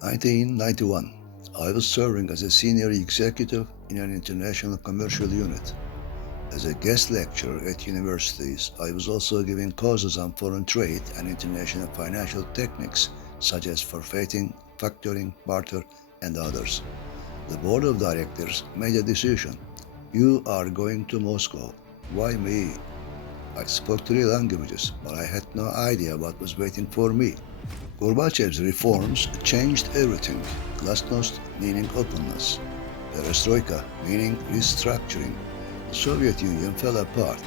1991. I was serving as a senior executive in an international commercial unit. As a guest lecturer at universities, I was also giving courses on foreign trade and international financial techniques such as forfeiting, factoring, barter, and others. The board of directors made a decision. You are going to Moscow. Why me? I spoke three languages, but I had no idea what was waiting for me. Gorbachev's reforms changed everything. Glasnost meaning openness, perestroika meaning restructuring. The Soviet Union fell apart,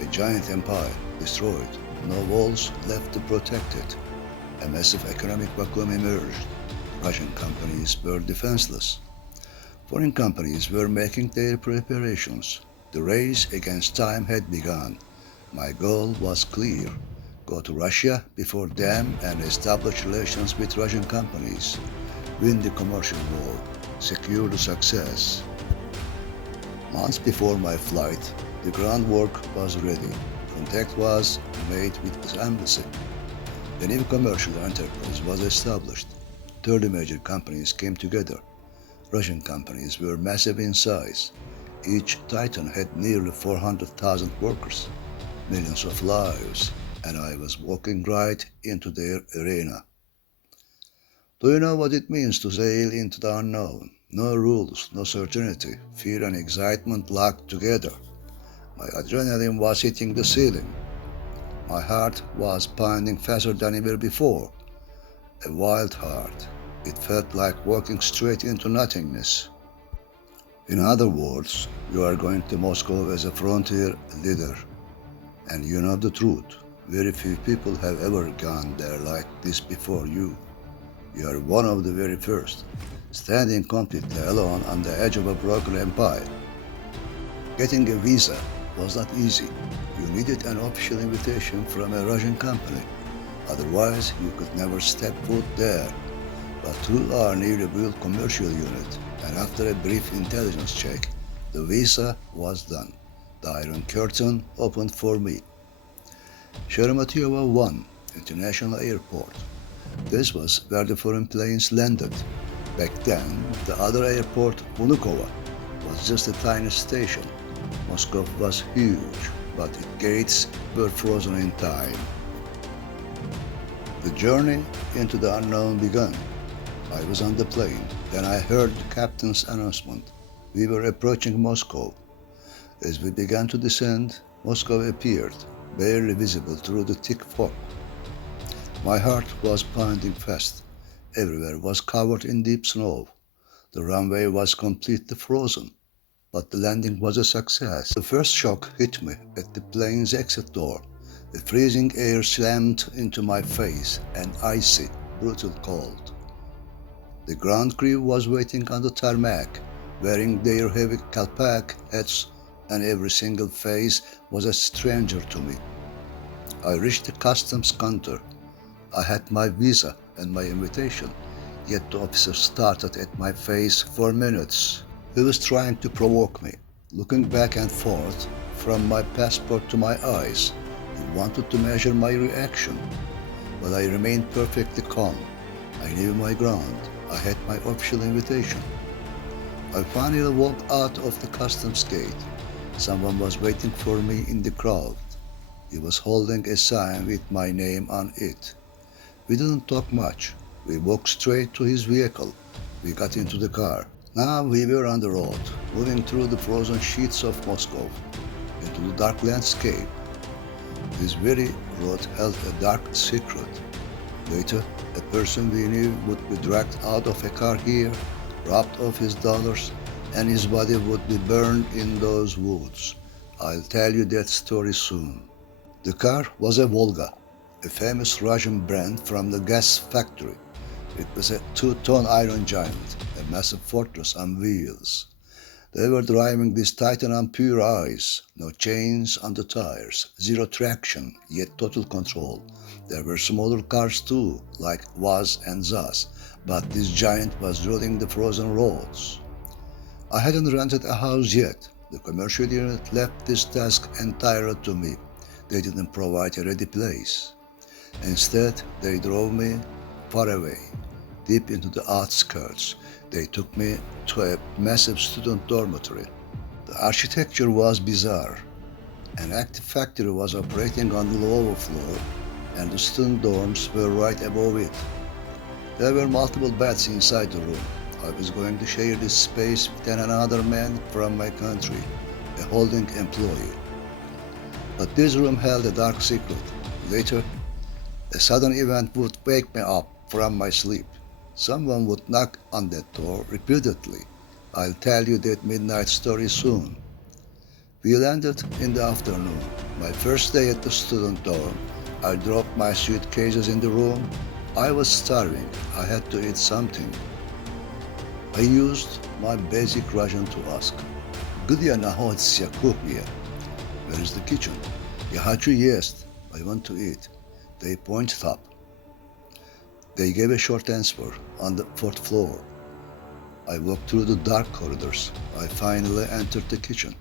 a giant empire destroyed, no walls left to protect it. A massive economic vacuum emerged. Russian companies were defenseless. Foreign companies were making their preparations. The race against time had begun. My goal was clear. Go to Russia before them and establish relations with Russian companies. Win the commercial war. Secure the success. Months before my flight, the groundwork was ready. Contact was made with the embassy. A new commercial enterprise was established. 30 major companies came together. Russian companies were massive in size. Each titan had nearly 400,000 workers, millions of lives, and I was walking right into their arena. Do you know what it means to sail into the unknown? No rules, no certainty, fear and excitement locked together. My adrenaline was hitting the ceiling. My heart was pounding faster than ever before. A wild heart. It felt like walking straight into nothingness. In other words, you are going to Moscow as a frontier leader. And you know the truth. Very few people have ever gone there like this before you. You are one of the very first, standing completely alone on the edge of a broken empire. Getting a visa was not easy. You needed an official invitation from a Russian company. Otherwise, you could never step foot there. But through our newly built commercial unit, and after a brief intelligence check, the visa was done. The Iron Curtain opened for me. Sheremetyevo 1 International Airport. This was where the foreign planes landed. Back then, the other airport, Vnukovo, was just a tiny station. Moscow was huge, but its gates were frozen in time. The journey into the unknown began. I was on the plane. Then I heard the captain's announcement. We were approaching Moscow. As we began to descend, Moscow appeared, barely visible through the thick fog. My heart was pounding fast. Everywhere was covered in deep snow. The runway was completely frozen, but the landing was a success. The first shock hit me at the plane's exit door. The freezing air slammed into my face, an icy, brutal cold. The ground crew was waiting on the tarmac, wearing their heavy kalpak hats, and every single face was a stranger to me. I reached the customs counter. I had my visa and my invitation, yet the officer started at my face for minutes. He was trying to provoke me, looking back and forth from my passport to my eyes. He wanted to measure my reaction, but I remained perfectly calm. I knew my ground. I had my official invitation. I finally walked out of the customs gate. Someone was waiting for me in the crowd. He was holding a sign with my name on it. We didn't talk much. We walked straight to his vehicle. We got into the car. Now we were on the road, moving through the frozen sheets of Moscow, into the dark landscape. This very road held a dark secret. Later, a person we knew would be dragged out of a car here, robbed of his dollars, and his body would be burned in those woods. I'll tell you that story soon. The car was a Volga, a famous Russian brand from the gas factory. It was a 2-ton iron giant, a massive fortress on wheels. They were driving this Titan on pure ice, no chains on the tires, zero traction, yet total control. There were smaller cars too, like Vaz and Zaz, but this giant was ruling the frozen roads. I hadn't rented a house yet. The commercial unit left this task entirely to me. They didn't provide a ready place. Instead, they drove me far away, deep into the outskirts. They took me to a massive student dormitory. The architecture was bizarre. An active factory was operating on the lower floor, and the student dorms were right above it. There were multiple beds inside the room. I was going to share this space with another man from my country, a holding employee. But this room held a dark secret. Later, a sudden event would wake me up from my sleep. Someone would knock on that door repeatedly. I'll tell you that midnight story soon. We landed in the afternoon. My first day at the student dorm, I dropped my suitcases in the room. I was starving. I had to eat something. I used my basic Russian to ask, "Где находится кухня?" Where is the kitchen? "Я хочу есть. I want to eat." They pointed up. They gave a short answer, on the 4th floor. I walked through the dark corridors. I finally entered the kitchen.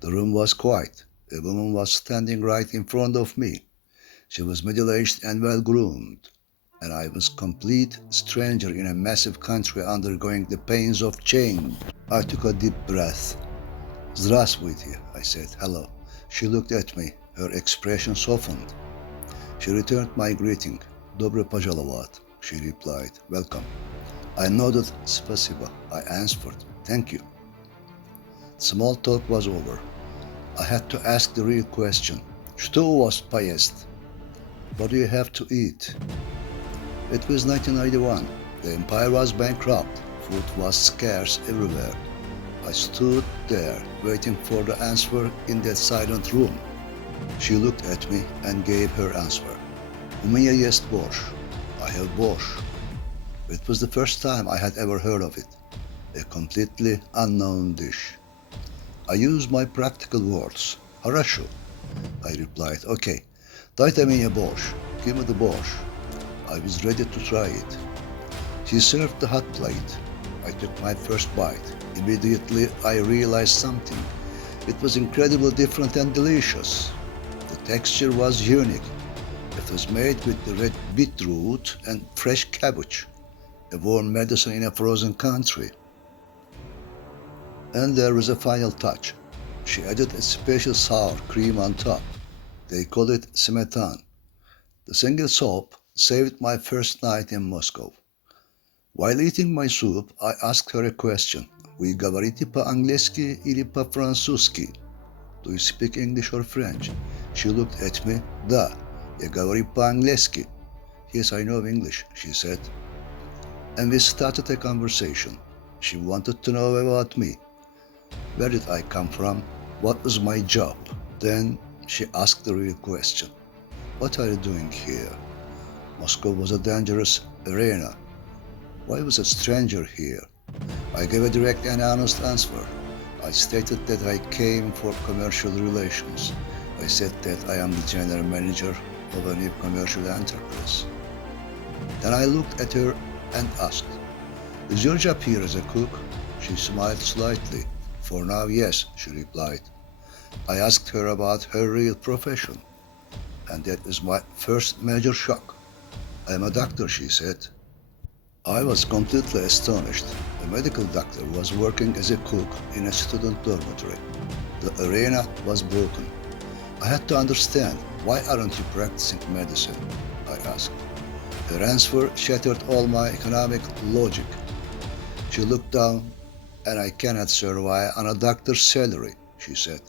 The room was quiet. A woman was standing right in front of me. She was middle-aged and well-groomed, and I was a complete stranger in a massive country undergoing the pains of change. I took a deep breath. "Здравствуйте," I said. "Hello." She looked at me. Her expression softened. She returned my greeting. "Добро пожаловать," she replied. "Welcome." I nodded. "Спасибо," I answered. "Thank you." Small talk was over. I had to ask the real question. "Что у вас поесть?" What do you have to eat? It was 1991. The empire was bankrupt. Food was scarce everywhere. I stood there, waiting for the answer in that silent room. She looked at me and gave her answer. "У меня есть борщ." I have borscht. It was the first time I had ever heard of it. A completely unknown dish. I used my practical words. "Хорошо," I replied. "Okay, дайте мне борщ. Give me the borscht." I was ready to try it. She served the hot plate. I took my first bite. Immediately, I realized something. It was incredibly different and delicious. The texture was unique. It was made with the red beetroot and fresh cabbage, a warm medicine in a frozen country. And there was a final touch. She added a special sour cream on top. They call it smetan. The single soap saved my first night in Moscow. While eating my soup, I asked her a question. "Вы говорите по-английски или по-французски?" "Do you speak English or French?" She looked at me. "Да, я говорю по-английски." "Yes, I know English," she said. And we started a conversation. She wanted to know about me. Where did I come from? What was my job? Then she asked the real question. "What are you doing here?" Moscow was a dangerous arena. Why was a stranger here? I gave a direct and honest answer. I stated that I came for commercial relations. I said that I am the general manager of a new commercial enterprise. Then I looked at her and asked, "Is your job here as a cook?" She smiled slightly. "For now, yes," she replied. I asked her about her real profession, and that was my first major shock. "I am a doctor," she said. I was completely astonished. A medical doctor was working as a cook in a student dormitory. The arena was broken. I had to understand, "Why aren't you practicing medicine?" I asked. Her answer shattered all my economic logic. She looked down, "And I cannot survive on a doctor's salary," she said.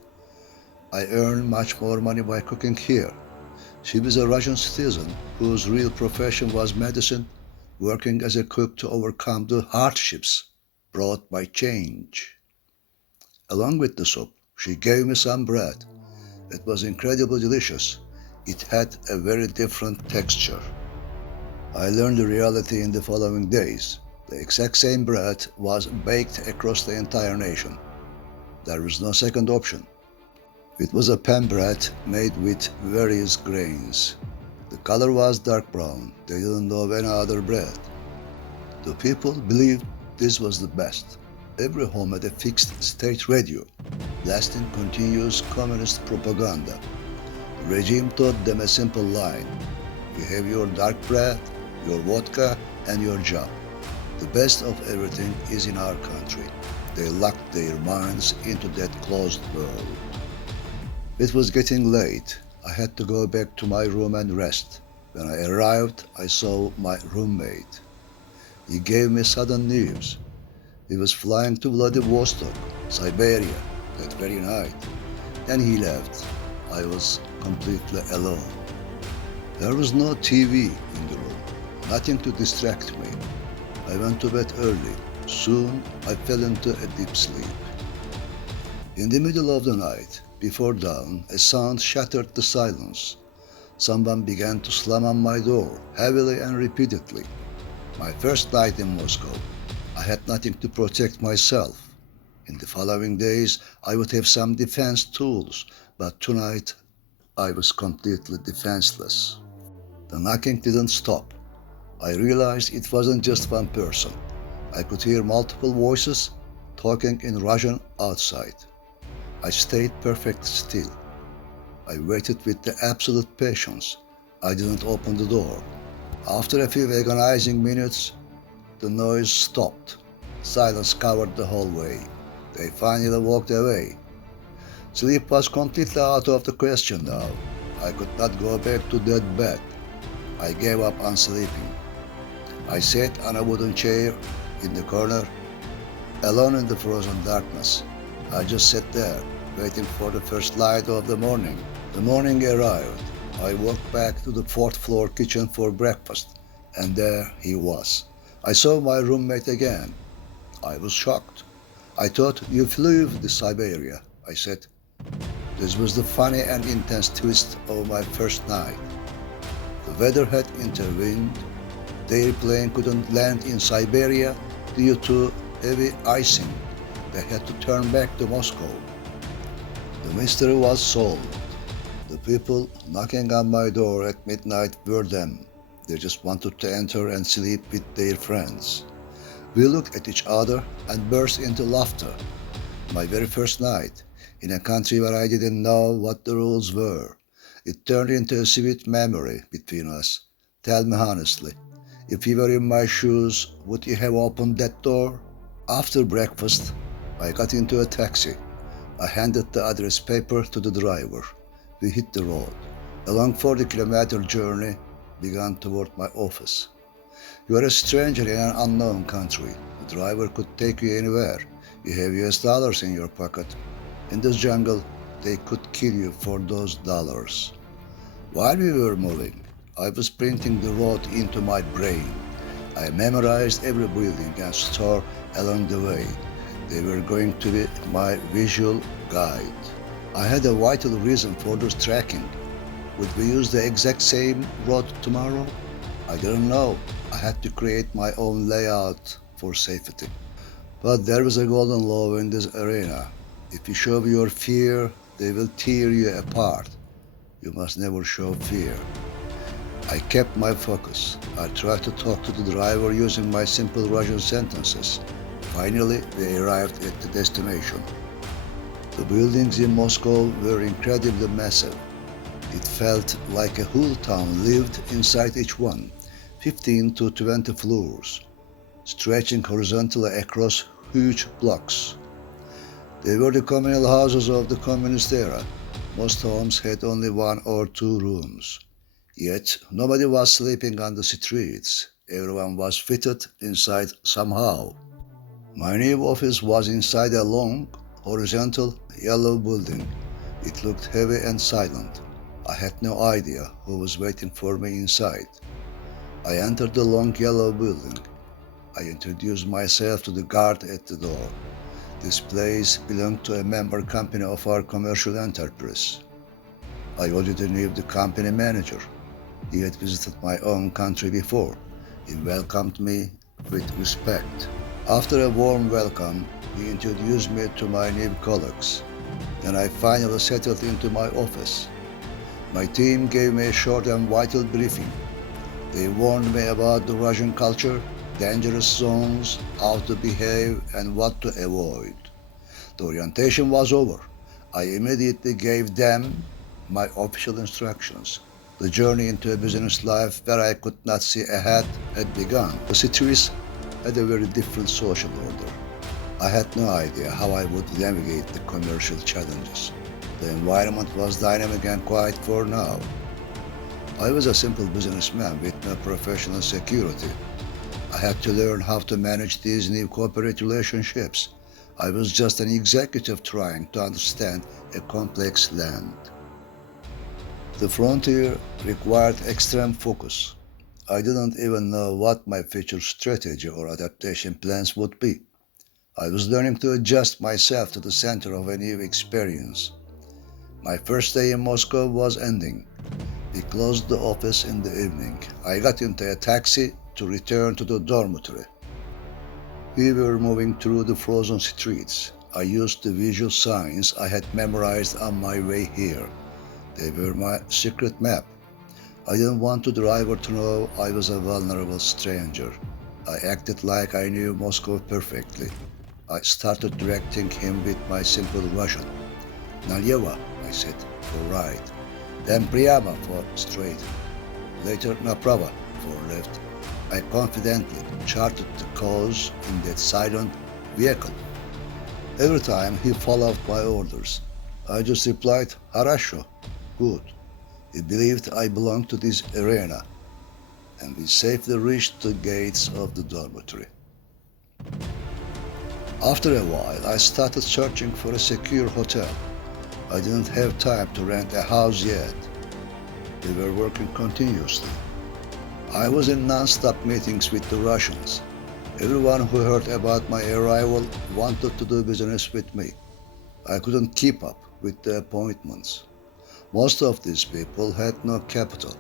"I earn much more money by cooking here." She was a Russian citizen whose real profession was medicine, working as a cook to overcome the hardships brought by change. Along with the soup, she gave me some bread. It was incredibly delicious. It had a very different texture. I learned the reality in the following days. The exact same bread was baked across the entire nation. There was no second option. It was a pan bread made with various grains. The color was dark brown. They didn't know any other bread. The people believed this was the best. Every home had a fixed state radio, blasting continuous communist propaganda. The regime taught them a simple line: "You have your dark bread, your vodka, and your job. The best of everything is in our country. They locked their minds into that closed world. It was getting late. I had to go back to my room and rest. When I arrived, I saw my roommate. He gave me sudden news. He was flying to Vladivostok, Siberia, that very night. Then he left. I was completely alone. There was no TV in the room, nothing to distract me. I went to bed early. Soon I fell into a deep sleep. In the middle of the night, before dawn, a sound shattered the silence. Someone began to slam on my door, heavily and repeatedly. My first night in Moscow, I had nothing to protect myself. In the following days, I would have some defense tools, but tonight I was completely defenseless. The knocking didn't stop. I realized it wasn't just one person. I could hear multiple voices talking in Russian outside. I stayed perfectly still. I waited with the absolute patience. I didn't open the door. After a few agonizing minutes, the noise stopped. Silence covered the hallway. They finally walked away. Sleep was completely out of the question now. I could not go back to that bed. I gave up on sleeping. I sat on a wooden chair in the corner, alone in the frozen darkness. I just sat there, waiting for the first light of the morning. The morning arrived. I walked back to the fourth floor kitchen for breakfast, and there he was. I saw my roommate again. I was shocked. I thought you flew to Siberia, I said. This was the funny and intense twist of my first night. The weather had intervened. Their plane couldn't land in Siberia due to heavy icing. They had to turn back to Moscow. The mystery was solved. The people knocking on my door at midnight were them. They just wanted to enter and sleep with their friends. We looked at each other and burst into laughter. My very first night, in a country where I didn't know what the rules were. It turned into a sweet memory between us. Tell me honestly, if you were in my shoes, would you have opened that door? After breakfast, I got into a taxi. I handed the address paper to the driver. We hit the road. A long 40-kilometer journey began toward my office. You are a stranger in an unknown country. The driver could take you anywhere. You have US dollars in your pocket. In this jungle, they could kill you for those dollars. While we were moving, I was printing the road into my brain. I memorized every building and store along the way. They were going to be my visual guide. I had a vital reason for this tracking. Would we use the exact same road tomorrow? I didn't know. I had to create my own layout for safety. But there was a golden law in this arena. If you show your fear, they will tear you apart. You must never show fear. I kept my focus. I tried to talk to the driver using my simple Russian sentences. Finally, we arrived at the destination. The buildings in Moscow were incredibly massive. It felt like a whole town lived inside each one, 15 to 20 floors, stretching horizontally across huge blocks. They were the communal houses of the communist era. Most homes had only 1 or 2 rooms. Yet, nobody was sleeping on the streets. Everyone was fitted inside somehow. My new office was inside a long, horizontal, yellow building. It looked heavy and silent. I had no idea who was waiting for me inside. I entered the long yellow building. I introduced myself to the guard at the door. This place belonged to a member company of our commercial enterprise. I already knew the company manager. He had visited my own country before. He welcomed me with respect. After a warm welcome, he introduced me to my new colleagues. Then I finally settled into my office. My team gave me a short and vital briefing. They warned me about the Russian culture, dangerous zones, how to behave, and what to avoid. The orientation was over. I immediately gave them my official instructions. The journey into a business life where I could not see ahead had begun. The cities had a very different social order. I had no idea how I would navigate the commercial challenges. The environment was dynamic and quiet for now. I was a simple businessman with no professional security. I had to learn how to manage these new corporate relationships. I was just an executive trying to understand a complex land. The frontier required extreme focus. I didn't even know what my future strategy or adaptation plans would be. I was learning to adjust myself to the center of a new experience. My first day in Moscow was ending. We closed the office in the evening. I got into a taxi to return to the dormitory. We were moving through the frozen streets. I used the visual signs I had memorized on my way here. They were my secret map. I didn't want the driver to know I was a vulnerable stranger. I acted like I knew Moscow perfectly. I started directing him with my simple Russian. Nalyevo, I said, for right. Then Priyama for straight. Later Naprava for left. I confidently charted the course in that silent vehicle. Every time he followed my orders, I just replied, Harasho, good. He believed I belonged to this arena, and we safely reached the gates of the dormitory. After a while, I started searching for a secure hotel. I didn't have time to rent a house yet. We were working continuously. I was in non-stop meetings with the Russians. Everyone who heard about my arrival wanted to do business with me. I couldn't keep up with the appointments. Most of these people had no capital.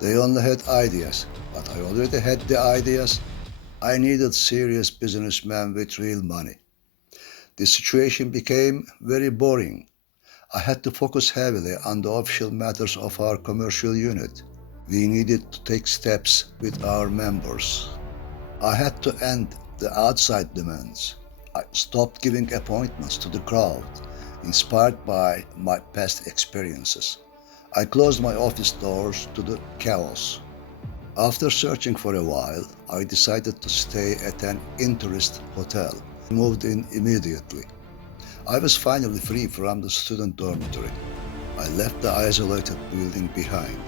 They only had ideas, but I already had the ideas. I needed serious businessmen with real money. The situation became very boring. I had to focus heavily on the official matters of our commercial unit. We needed to take steps with our members. I had to end the outside demands. I stopped giving appointments to the crowd, inspired by my past experiences. I closed my office doors to the chaos. After searching for a while, I decided to stay at an interest hotel. I moved in immediately. I was finally free from the student dormitory. I left the isolated building behind,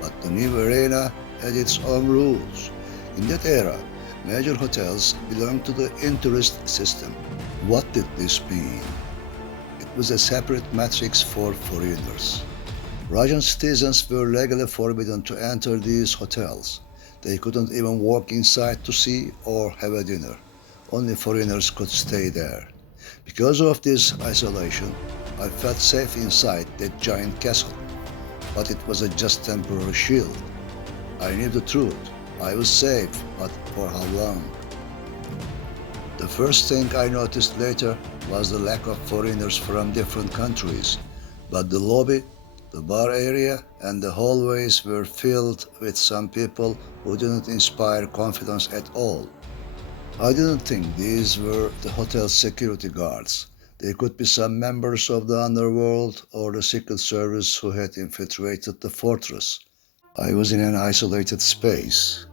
but the new arena had its own rules. In that era, major hotels belonged to the interest system. What did this mean? It was a separate matrix for foreigners. Russian citizens were legally forbidden to enter these hotels. They couldn't even walk inside to see or have a dinner. Only foreigners could stay there. Because of this isolation, I felt safe inside that giant castle. But it was a just temporary shield. I knew the truth. I was safe, but for how long? The first thing I noticed later was the lack of foreigners from different countries, but the lobby, the bar area, and the hallways were filled with some people who didn't inspire confidence at all. I didn't think these were the hotel's security guards. They could be some members of the underworld or the Secret Service who had infiltrated the fortress. I was in an isolated space.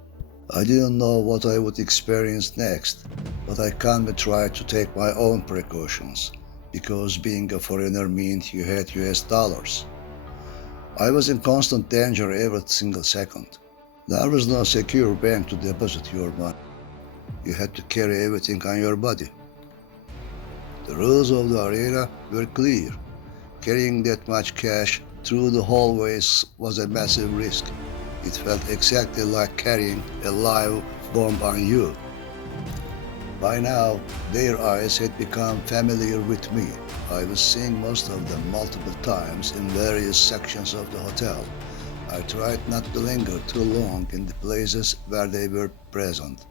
I didn't know what I would experience next, but I calmly tried to take my own precautions, because being a foreigner meant you had US dollars. I was in constant danger every single second. There was no secure bank to deposit your money. You had to carry everything on your body. The rules of the arena were clear. Carrying that much cash through the hallways was a massive risk. It felt exactly like carrying a live bomb on you. By now, their eyes had become familiar with me. I was seeing most of them multiple times in various sections of the hotel. I tried not to linger too long in the places where they were present,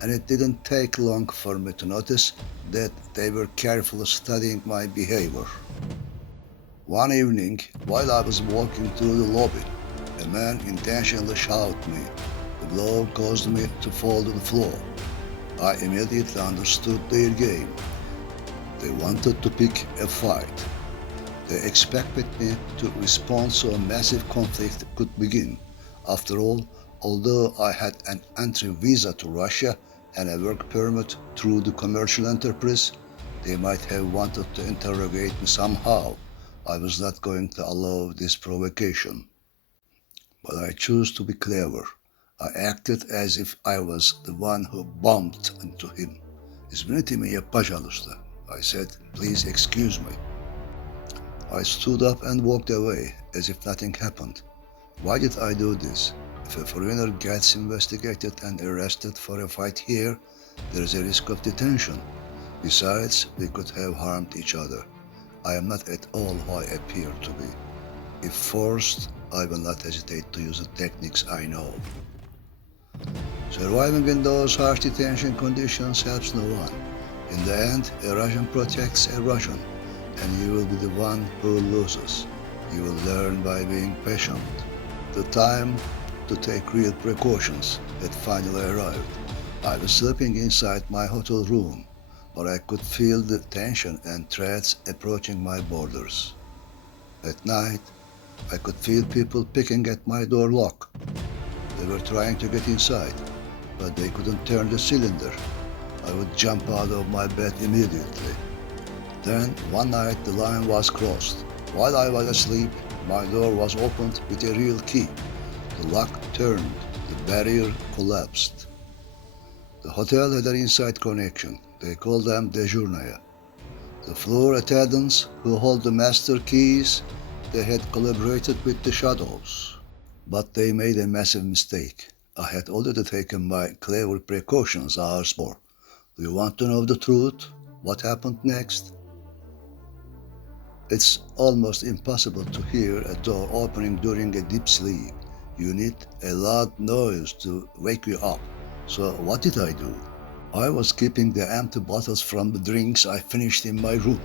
and it didn't take long for me to notice that they were carefully studying my behavior. One evening, while I was walking through the lobby, a man intentionally shot me. The blow caused me to fall to the floor. I immediately understood their game. They wanted to pick a fight. They expected me to respond so a massive conflict could begin. After all, although I had an entry visa to Russia, and a work permit through the commercial enterprise, they might have wanted to interrogate me somehow. I was not going to allow this provocation. But I chose to be clever. I acted as if I was the one who bumped into him. "İzmir'de mi yapacağız usta?" I said, "Please excuse me." I stood up and walked away as if nothing happened. Why did I do this? If a foreigner gets investigated and arrested for a fight here, there is a risk of detention. Besides, we could have harmed each other. I am not at all who I appear to be. If forced, I will not hesitate to use the techniques I know. Surviving in those harsh detention conditions helps no one. In the end, a Russian protects a Russian, and you will be the one who loses. You will learn by being patient. The time to take real precautions had finally arrived. I was sleeping inside my hotel room, but I could feel the tension and threats approaching my borders. At night, I could feel people picking at my door lock. They were trying to get inside, but they couldn't turn the cylinder. I would jump out of my bed immediately. Then, one night, the line was crossed. While I was asleep, my door was opened with a real key. The lock turned, the barrier collapsed. The hotel had an inside connection. They called them dejurnaya. The floor attendants who hold the master keys, they had collaborated with the shadows. But they made a massive mistake. I had already taken my clever precautions hours before. Do you want to know the truth? What happened next? It's almost impossible to hear a door opening during a deep sleep. You need a loud noise to wake you up. So what did I do? I was keeping the empty bottles from the drinks I finished in my room.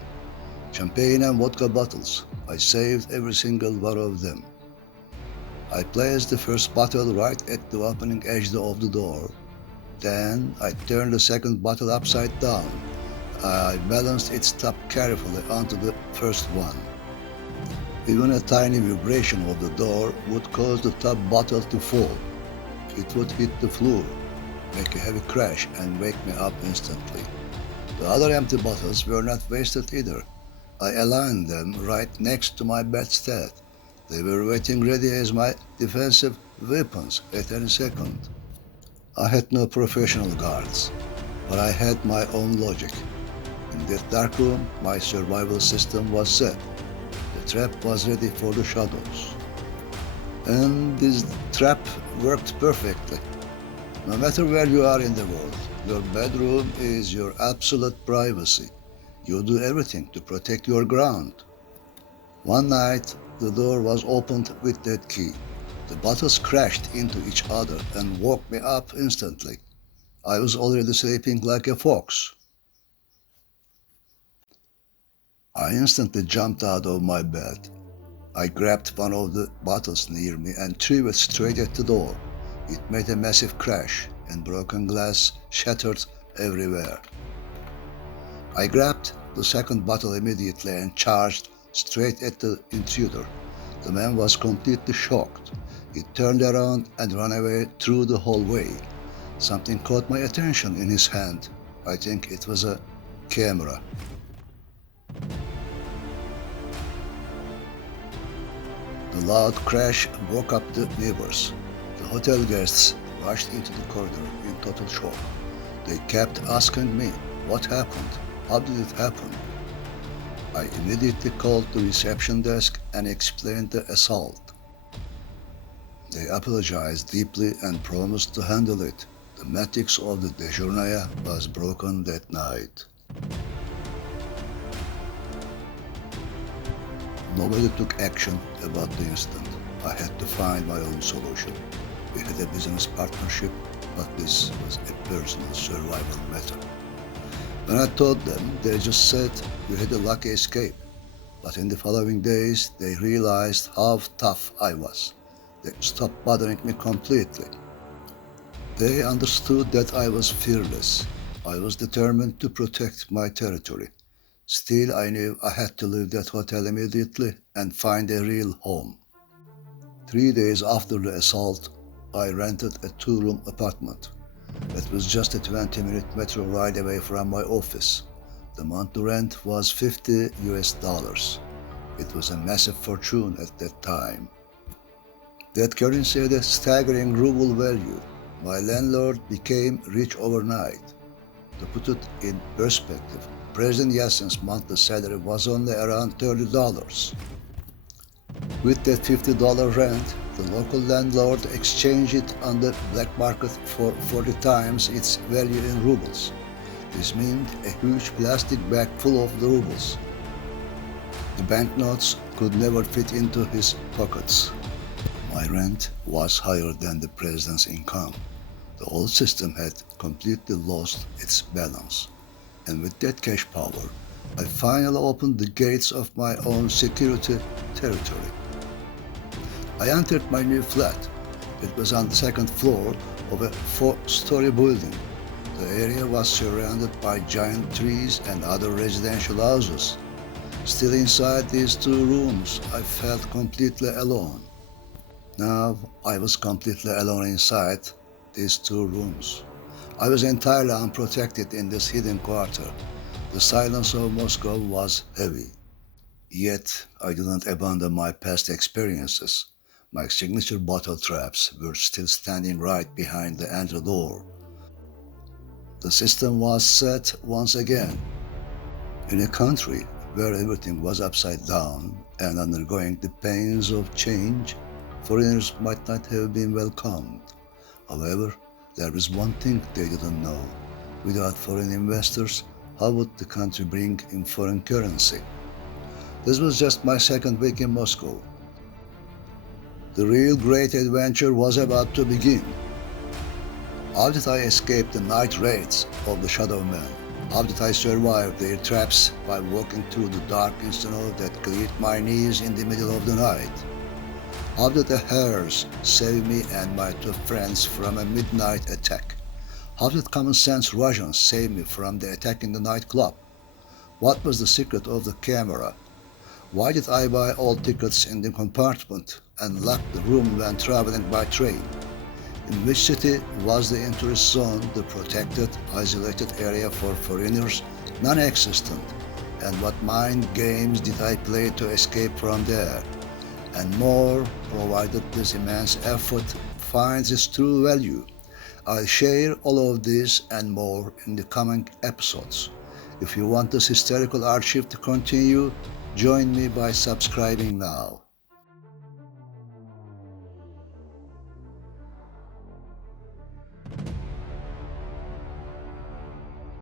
Champagne and vodka bottles. I saved every single one of them. I placed the first bottle right at the opening edge of the door. Then I turned the second bottle upside down. I balanced its top carefully onto the first one. Even a tiny vibration of the door would cause the top bottle to fall. It would hit the floor, make a heavy crash, and wake me up instantly. The other empty bottles were not wasted either. I aligned them right next to my bedstead. They were waiting ready as my defensive weapons at any second. I had no professional guards, but I had my own logic. In that dark room, my survival system was set. The trap was ready for the shadows. And this trap worked perfectly. No matter where you are in the world, your bedroom is your absolute privacy. You do everything to protect your ground. One night, the door was opened with that key. The bottles crashed into each other and woke me up instantly. I was already sleeping like a fox. I instantly jumped out of my bed. I grabbed one of the bottles near me and threw it straight at the door. It made a massive crash, and broken glass shattered everywhere. I grabbed the second bottle immediately and charged straight at the intruder. The man was completely shocked. He turned around and ran away through the hallway. Something caught my attention in his hand. I think it was a camera. The loud crash woke up the neighbors. The hotel guests rushed into the corridor in total shock. They kept asking me, what happened? How did it happen? I immediately called the reception desk and explained the assault. They apologized deeply and promised to handle it. The matrix of the dejurnaya was broken that night. Nobody took action about the incident. I had to find my own solution. We had a business partnership, but this was a personal survival matter. When I told them, they just said we had a lucky escape. But in the following days, they realized how tough I was. They stopped bothering me completely. They understood that I was fearless. I was determined to protect my territory. Still, I knew I had to leave that hotel immediately and find a real home. 3 days after the assault, I rented a 2-room apartment. It was just a 20-minute metro ride away from my office. The monthly rent was $50. It was a massive fortune at that time. That currency had a staggering ruble value. My landlord became rich overnight. To put it in perspective, President Yeltsin's monthly salary was only around $30. With that $50 rent, the local landlord exchanged it on the black market for 40 times its value in rubles. This meant a huge plastic bag full of the rubles. The banknotes could never fit into his pockets. My rent was higher than the president's income. The old system had completely lost its balance. And with that cash power, I finally opened the gates of my own security territory. I entered my new flat. It was on the second floor of a 4-story building. The area was surrounded by giant trees and other residential houses. Still inside these 2 rooms, I felt completely alone. Now I was completely alone inside these 2 rooms. I was entirely unprotected in this hidden quarter. The silence of Moscow was heavy. Yet I didn't abandon my past experiences. My signature bottle traps were still standing right behind the entry door. The system was set once again. In a country where everything was upside down and undergoing the pains of change, foreigners might not have been welcomed. However, there was one thing they didn't know. Without foreign investors, how would the country bring in foreign currency? This was just my second week in Moscow. The real great adventure was about to begin. How did I escape the night raids of the Shadow Men? How did I survive their traps by walking through the dark snow that cleared my knees in the middle of the night? How did the hares save me and my 2 friends from a midnight attack? How did common sense Russians save me from the attack in the nightclub? What was the secret of the camera? Why did I buy all tickets in the compartment and lock the room when traveling by train? In which city was the tourist zone, the protected, isolated area for foreigners, non-existent? And what mind games did I play to escape from there? And more, provided this immense effort finds its true value. I'll share all of this and more in the coming episodes. If you want this historical archive to continue, join me by subscribing now.